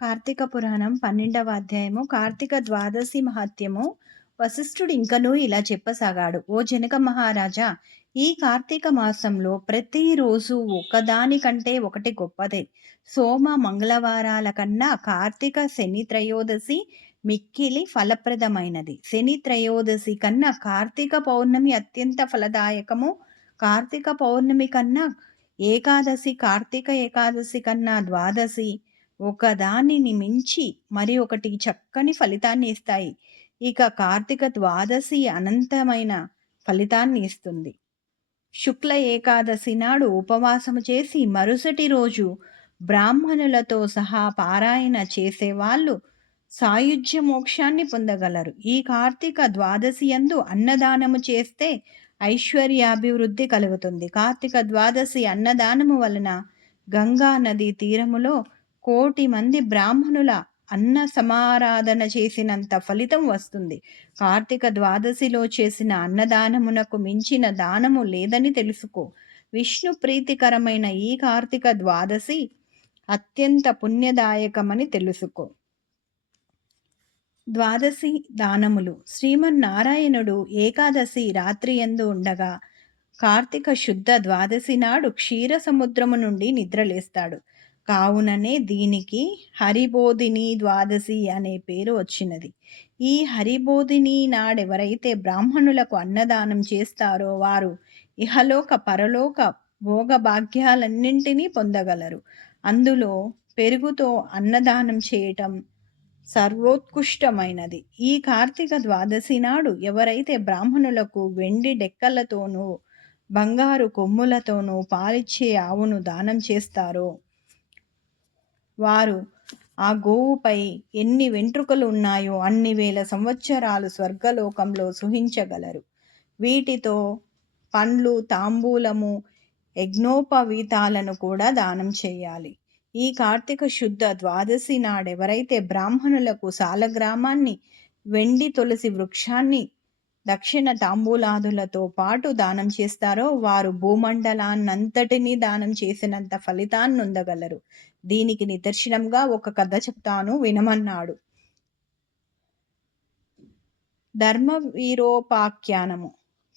కార్తీక పురాణం పన్నెండవ అధ్యాయము కార్తీక ద్వాదశి మహత్యము వశిష్ఠుడు ఇంకనూ ఇలా చెప్పసాగాడు. ఓ జనక మహారాజా ఈ కార్తీక మాసంలో ప్రతిరోజు ఒకదానికంటే ఒకటి గొప్పదే. సోమ మంగళవారాల కన్నా కార్తీక శని త్రయోదశి మిక్కిలి ఫలప్రదమైనది. శని త్రయోదశి కన్నా కార్తీక పౌర్ణమి అత్యంత ఫలదాయకము. కార్తీక పౌర్ణమి కన్నా ఏకాదశి కార్తీక ఏకాదశి కన్నా ద్వాదశి ఒకదానిని మించి మరి ఒకటి చక్కని ఫలితాన్ని ఇస్తాయి. ఇక కార్తీక ద్వాదశి అనంతమైన ఫలితాన్ని ఇస్తుంది. శుక్ల ఏకాదశి నాడు ఉపవాసము చేసి మరుసటి రోజు బ్రాహ్మణులతో సహా పారాయణ చేసేవాళ్ళు సాయుధ్య మోక్షాన్ని పొందగలరు. ఈ కార్తీక ద్వాదశి యందు అన్నదానము చేస్తే ఐశ్వర్యాభివృద్ధి కలుగుతుంది. కార్తీక ద్వాదశి అన్నదానము వలన గంగా నది తీరములో కోటి మంది బ్రాహ్మణుల అన్న సమారాధన చేసినంత ఫలితం వస్తుంది. కార్తీక ద్వాదశిలో చేసిన అన్నదానమునకు మించిన దానము లేదని తెలుసుకో. విష్ణు ప్రీతికరమైన ఈ కార్తీక ద్వాదశి అత్యంత పుణ్యదాయకమని తెలుసుకో. ద్వాదశి దానములు శ్రీమన్నారాయణుడు ఏకాదశి రాత్రి ఎందు ఉండగా కార్తీక శుద్ధ ద్వాదశి నాడు క్షీర సముద్రము నుండి నిద్రలేస్తాడు. కావుననే దీనికి హరిబోధిని ద్వాదశి అనే పేరు వచ్చినది. ఈ హరిబోధిని నాడెవరైతే బ్రాహ్మణులకు అన్నదానం చేస్తారో వారు ఇహలోక పరలోక భోగభాగ్యాలన్నింటినీ పొందగలరు. అందులో పెరుగుతో అన్నదానం చేయటం సర్వోత్కృష్టమైనది. ఈ కార్తీక ద్వాదశి నాడు ఎవరైతే బ్రాహ్మణులకు వెండి డెక్కలతోనూ బంగారు కొమ్ములతోనూ పాలిచ్చే ఆవును దానం చేస్తారో వారు ఆ గోవుపై ఎన్ని వెంట్రుకలు ఉన్నాయో అన్ని వేల సంవత్సరాలు స్వర్గలోకంలో సుహించగలరు. వీటితో పండ్లు తాంబూలము యజ్ఞోపవీతాలను కూడా దానం చేయాలి. ఈ కార్తీక శుద్ధ ద్వాదశి నాడెవరైతే బ్రాహ్మణులకు సాలగ్రామాన్ని వెండి తులసి వృక్షాన్ని దక్షిణ తాంబూలాదులతో పాటు దానం చేస్తారో వారు భూమండలాన్నంతటినీ దానం చేసినంత ఫలితాన్ని పొందగలరు దీనికి నిదర్శనంగా ఒక కథ చెప్తాను వినమన్నాడు. ధర్మవీరోపాఖ్యానము.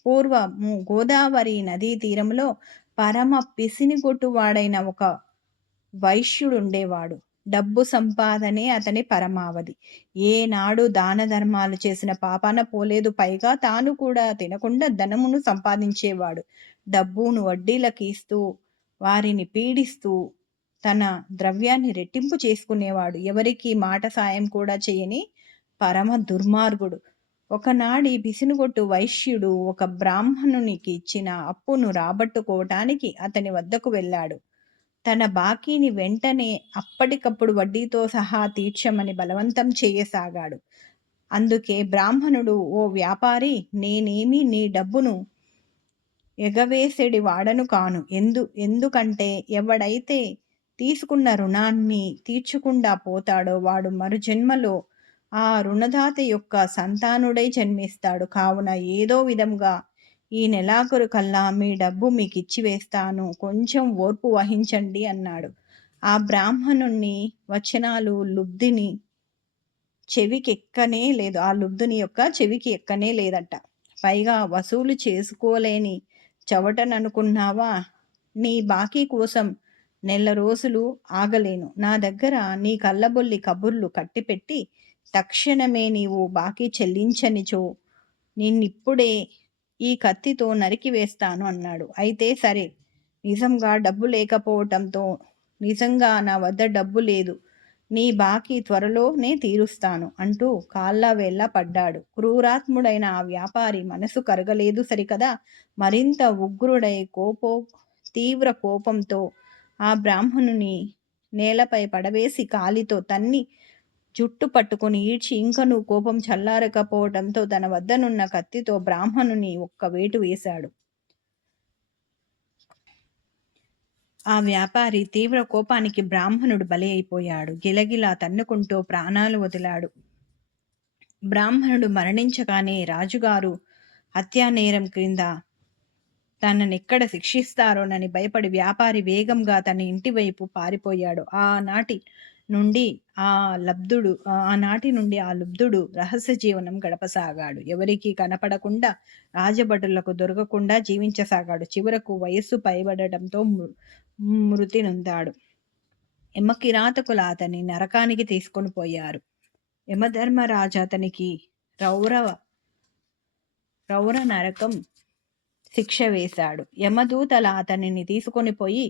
పూర్వము గోదావరి నదీ తీరంలో పరమ పిసినిగొట్టువాడైన ఒక వైశ్యుడుండేవాడు. డబ్బు సంపాదనే అతని పరమావధి. ఏనాడు దాన ధర్మాలు చేసిన పాపాన పోలేదు పైగా తాను కూడా తినకుండా ధనమును సంపాదించేవాడు. డబ్బును వడ్డీలకి ఇస్తూ వారిని పీడిస్తూ తన ద్రవ్యాన్ని రెట్టింపు చేసుకునేవాడు. ఎవరికి మాట సాయం కూడా చేయని పరమ దుర్మార్గుడు. ఒకనాడి బిసినుగొట్టు వైశ్యుడు ఒక బ్రాహ్మణునికి ఇచ్చిన అప్పును రాబట్టుకోవటానికి అతని వద్దకు వెళ్ళాడు. తన బాకీని వెంటనే అప్పటికప్పుడు వడ్డీతో సహా తీర్చమని బలవంతం చేయసాగాడు. అందుకే బ్రాహ్మణుడు ఓ వ్యాపారి నేనేమి నీ డబ్బును ఎగవేసెడి వాడను కాను. ఎందు ఎందుకంటే ఎవడైతే తీసుకున్న రుణాన్ని తీర్చకుండా పోతాడో వాడు మరు జన్మలో ఆ రుణదాత యొక్క సంతానుడై జన్మిస్తాడు. కావున ఏదో విధంగా ఈ నెలాఖరు కల్లా మీ డబ్బు మీకు ఇచ్చి వేస్తాను. కొంచెం ఓర్పు వహించండి అన్నాడు. ఆ బ్రాహ్మణుణ్ణి వచనాలు లుబ్ధిని చెవికి ఎక్కనే లేదు. ఆ లుబ్ధుని యొక్క చెవికి ఎక్కనే లేదట. పైగా వసూలు చేసుకోలేని చవటననుకున్నావా? నీ బాకీ కోసం నెల రోజులు ఆగలేను. నా దగ్గర నీ కళ్ళబొల్లి కబుర్లు కట్టిపెట్టి తక్షణమే నీవు బాకీ చెల్లించనిచో నిన్నిప్పుడే ఈ కత్తితో నరికి వేస్తాను అన్నాడు. అయితే సరే నిజంగా డబ్బు లేకపోవటంతో నిజంగా నా వద్ద డబ్బు లేదు నీ బాకీ త్వరలోనే తీరుస్తాను అంటూ కాళ్ళ వేళ్ళ పడ్డాడు. క్రూరాత్ముడైన ఆ వ్యాపారి మనసు కరగలేదు సరికదా మరింత ఉగ్రుడై కోపో తీవ్ర కోపంతో ఆ బ్రాహ్మణుని నేలపై పడవేసి కాలితో తన్ని జుట్టు పట్టుకుని ఈడ్చి ఇంకను కోపం చల్లారకపోవడంతో తన వద్దనున్న కత్తితో బ్రాహ్మణుని ఒక్క వేటు వేశాడు. ఆ వ్యాపారి తీవ్ర కోపానికి బ్రాహ్మణుడు బలి అయిపోయాడు. గిలగిలా తన్నుకుంటూ ప్రాణాలు వదిలాడు. బ్రాహ్మణుడు మరణించగానే రాజుగారు హత్యానేరం క్రింద తననెక్కడ శిక్షిస్తారోనని భయపడి వ్యాపారి వేగంగా తన ఇంటి వైపు పారిపోయాడు. ఆనాటి నుండి ఆ లబ్ధుడు ఆనాటి నుండి ఆ లబ్ధుడు రహస్య జీవనం గడపసాగాడు. ఎవరికీ కనపడకుండా రాజభటులకు దొరకకుండా జీవించసాగాడు. చివరకు వయస్సు పైబడటంతో మృతి నొందాడు. యమకిరాతకులు అతని నరకానికి తీసుకొని పోయారు. యమధర్మరాజు అతనికి రౌరవ రౌర నరకం శిక్ష వేశాడు. యమదూతల అతనిని తీసుకొని పోయి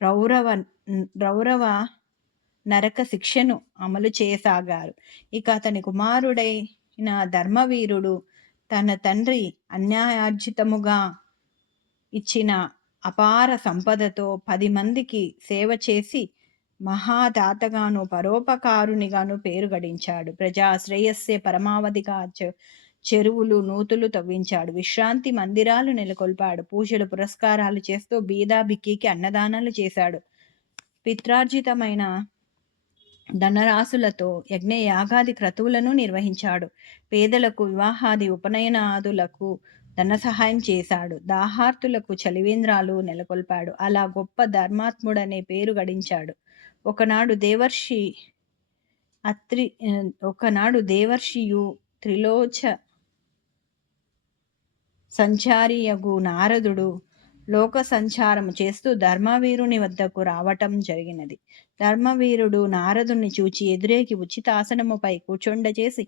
రౌరవ రౌరవ నరక శిక్షను అమలు చేయసాగారు ఇక అతని కుమారుడైన ధర్మవీరుడు తన తండ్రి అన్యాయార్జితముగా ఇచ్చిన అపార సంపదతో పది మందికి సేవ చేసి మహాదాతగాను పరోపకారునిగాను పేరు గడించాడు. ప్రజా శ్రేయస్సే పరమావధిగా చెరువులు నూతులు తవ్వించాడు. విశ్రాంతి మందిరాలు నెలకొల్పాడు. పూజలు పురస్కారాలు చేస్తూ బీదా బిక్కీకి అన్నదానాలు చేశాడు. పిత్రార్జితమైన ధనరాశులతో యజ్ఞ యాగాది క్రతువులను నిర్వహించాడు. పేదలకు వివాహాది ఉపనయనాదులకు ధన సహాయం చేశాడు. దాహార్తులకు చలివేంద్రాలు నెలకొల్పాడు. అలా గొప్ప ధర్మాత్ముడనే పేరు గడించాడు. ఒకనాడు దేవర్షి అత్రి ఒకనాడు దేవర్షియు త్రిలోచ సంచారియగు నారదుడు లోక సంచారము చేస్తూ ధర్మవీరుని వద్దకు రావటం జరిగినది. ధర్మవీరుడు నారదుని చూచి ఎదురేకి ఉచితాసనముపై కూర్చుండ చేసి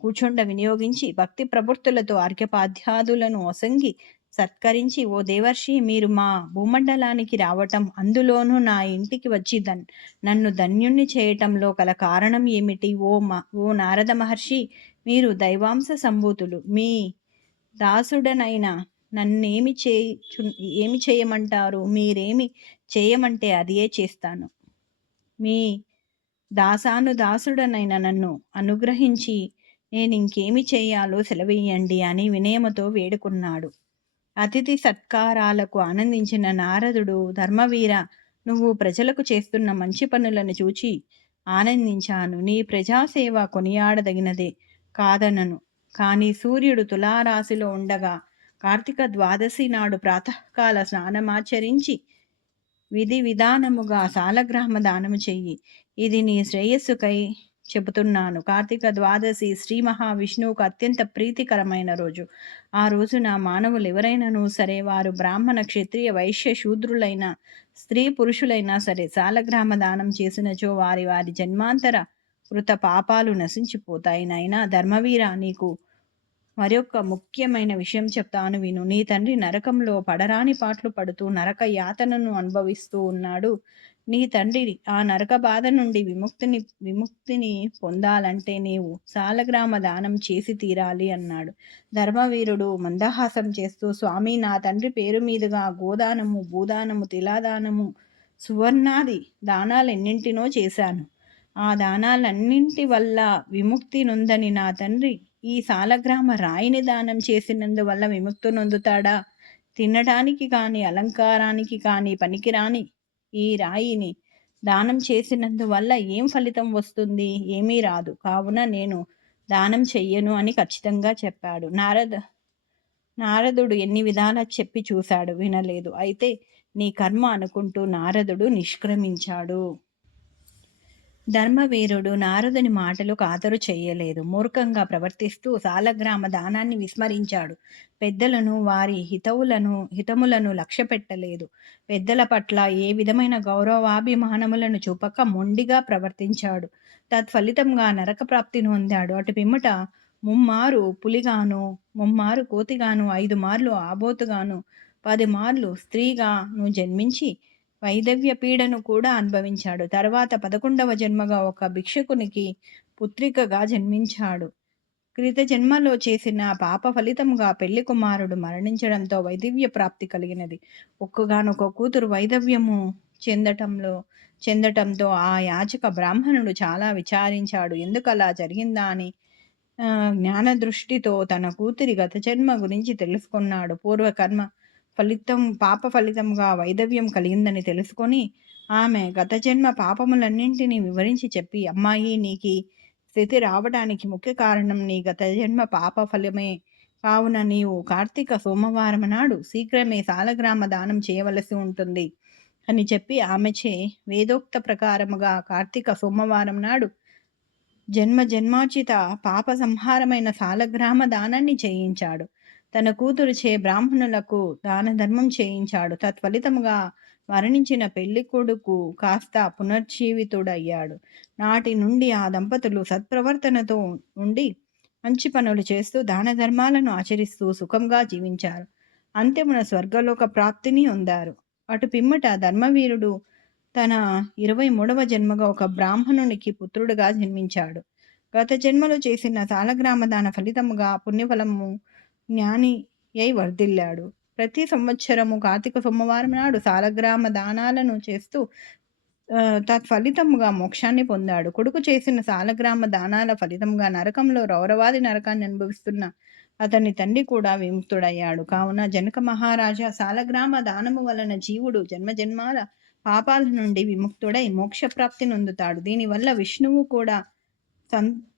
కూర్చుండ వినియోగించి భక్తి ప్రవృత్తులతో అర్ఘ్యపాధ్యాదులను ఒసంగి సత్కరించి ఓ దేవర్షి మీరు మా భూమండలానికి రావటం అందులోనూ నా ఇంటికి వచ్చి దన్ నన్ను ధన్యుణ్ణి చేయటంలో కల కారణం ఏమిటి? ఓ మా ఓ నారద మహర్షి మీరు దైవాంశ సంభూతులు. మీ దాసుడనైనా నన్నేమి చేయచు ఏమి చేయమంటారు? మీరేమి చేయమంటే అదియే చేస్తాను. మీ దాసాను దాసుడనైన నన్ను అనుగ్రహించి నేను ఇంకేమి చేయాలో సెలవేయండి అని వినయముతో వేడుకున్నాడు. అతిథి సత్కారాలకు ఆనందించిన నారదుడు ధర్మవీర నువ్వు ప్రజలకు చేస్తున్న మంచి పనులను చూచి ఆనందించాను. నీ ప్రజాసేవ కొనియాడదగినదే కాదనను. కానీ సూర్యుడు తులారాశిలో ఉండగా కార్తీక ద్వాదశి నాడు ప్రాతకాల స్నానమాచరించి విధి విధానముగా సాలగ్రామ దానము చెయ్యి. ఇది నీ శ్రేయస్సుకై చెబుతున్నాను. కార్తీక ద్వాదశి శ్రీ మహావిష్ణువుకు అత్యంత ప్రీతికరమైన రోజు. ఆ రోజున మానవులు ఎవరైనాను సరే వారు బ్రాహ్మణ క్షత్రియ వైశ్య శూద్రులైన స్త్రీ పురుషులైనా సరే సాలగ్రామ దానం చేసినచో వారి వారి జన్మాంతర కృత పాపాలు నశించిపోతాయి. నాయన ధర్మవీర నీకు మరొక ముఖ్యమైన విషయం చెప్తాను విను. నీ తండ్రి నరకంలో పడరాని పాటలు పడుతూ నరక యాతనను అనుభవిస్తూ ఉన్నాడు. నీ తండ్రి ఆ నరక బాధ నుండి విముక్తిని విముక్తిని పొందాలంటే నీవు సాలగ్రామ దానం చేసి తీరాలి అన్నాడు. ధర్మవీరుడు మందహాసం చేస్తూ స్వామి నా తండ్రి పేరు మీదుగా గోదానము భూదానము తిలాదానము సువర్ణాది దానాలెన్నింటినో చేశాను. ఆ దానాలన్నింటి వల్ల విముక్తి నొందని నా తండ్రి. ఈ సాలగ్రామ రాయిని దానం చేసినందువల్ల విముక్తి నొందుతాడా? తినడానికి కానీ అలంకారానికి కానీ పనికిరాని ఈ రాయిని దానం చేసినందువల్ల ఏం ఫలితం వస్తుంది? ఏమీ రాదు. కావున నేను దానం చెయ్యను అని ఖచ్చితంగా చెప్పాడు. నారద నారదుడు ఎన్ని విధాలా చెప్పి చూశాడు వినలేదు. అయితే నీ కర్మ అనుకుంటూ నారదుడు నిష్క్రమించాడు. ధర్మవీరుడు నారదుని మాటలు ఖాతరు చేయలేదు. మూర్ఖంగా ప్రవర్తిస్తూ సాలగ్రామ దానాన్ని విస్మరించాడు. పెద్దలను వారి హితవులను హితములను లక్ష్య పెట్టలేదు పెద్దల పట్ల ఏ విధమైన గౌరవాభిమానములను చూపక మొండిగా ప్రవర్తించాడు. తత్ఫలితంగా నరక ప్రాప్తిని పొందాడు అటు పిమ్మట ముమ్మారు పులిగాను ముమ్మారు కోతిగాను ఐదు మార్లు ఆబోతుగాను పది మార్లు స్త్రీగాను జన్మించి వైదవ్య పీడను కూడా అనుభవించాడు. తర్వాత పదకొండవ జన్మగా ఒక భిక్షకునికి పుత్రికగా జన్మించాడు. క్రిత జన్మలో చేసిన పాప ఫలితంగా పెళ్ళి కుమారుడు మరణించడంతో వైదవ్య ప్రాప్తి కలిగినది. ఒక్కగానొక కూతురు వైదవ్యము చెందటంలో చెందటంతో ఆ యాచక బ్రాహ్మణుడు చాలా విచారించాడు. ఎందుకు అలా జరిగిందా అని జ్ఞాన దృష్టితో తన కూతురి గత జన్మ గురించి తెలుసుకున్నాడు. పూర్వకర్మ ఫలితం పాప ఫలితంగా వైదవ్యం కలిగిందని తెలుసుకొని ఆమె గత జన్మ పాపములన్నింటినీ వివరించి చెప్పి అమ్మాయి నీకి స్థితి రావడానికి ముఖ్య కారణం నీ గత జన్మ పాప ఫలమే. కావున నీవు కార్తీక సోమవారం నాడు శీఘ్రమే సాలగ్రామ దానం చేయవలసి ఉంటుంది అని చెప్పి ఆమెచే వేదోక్త ప్రకారముగా కార్తీక సోమవారం నాడు జన్మ జన్మాచిత పాప సంహారమైన సాలగ్రామ దానాన్ని చేయించాడు. తన కూతురుచే బ్రాహ్మణులకు దాన ధర్మం చేయించాడు. తత్ఫలితముగా మరణించిన పెళ్ళి కొడుకు కాస్త పునర్జీవితుడయ్యాడు. నాటి నుండి ఆ దంపతులు సత్ప్రవర్తనతో ఉండి మంచి పనులు చేస్తూ దాన ధర్మాలను ఆచరిస్తూ సుఖంగా జీవించారు. అంత్యమున స్వర్గలోక ప్రాప్తిని పొందారు. అటు పిమ్మట ధర్మవీరుడు తన ఇరవై మూడవ జన్మగా ఒక బ్రాహ్మణునికి పుత్రుడుగా జన్మించాడు. గత జన్మలో చేసిన సాలగ్రామ దాన ఫలితముగా పుణ్యఫలము జ్ఞాని అయి వర్ధిల్లాడు. ప్రతి సంవత్సరము కార్తీక సోమవారం నాడు సాలగ్రామ దానాలను చేస్తూ తత్ఫలితముగా మోక్షాన్ని పొందాడు. కొడుకు చేసిన సాలగ్రామ దానాల ఫలితంగా నరకంలో రౌరవాది నరకాన్ని అనుభవిస్తున్న అతని తండ్రి కూడా విముక్తుడయ్యాడు. కావున జనక మహారాజా సాలగ్రామ దానము వలన జీవుడు జన్మజన్మాల పాపాల నుండి విముక్తుడై మోక్షప్రాప్తి నొందుతాడు. దీనివల్ల విష్ణువు కూడా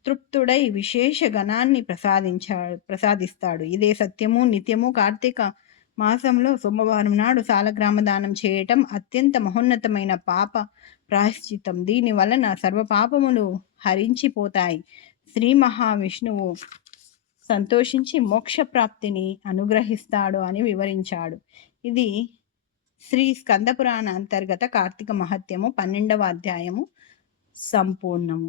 సంతృప్తుడై విశేష గణాన్ని ప్రసాదించాడు ప్రసాదిస్తాడు. ఇదే సత్యము నిత్యము కార్తీక మాసంలో సోమవారం నాడు సాలగ్రామ దానం చేయటం అత్యంత మహోన్నతమైన పాప ప్రాయశ్చితం దీని వలన సర్వ పాపములు హరించిపోతాయి. శ్రీ మహావిష్ణువు సంతోషించి మోక్షప్రాప్తిని అనుగ్రహిస్తాడు అని వివరించాడు. ఇది శ్రీ స్కందపురాణ అంతర్గత కార్తీక మహత్యము పన్నెండవ అధ్యాయము సంపూర్ణము.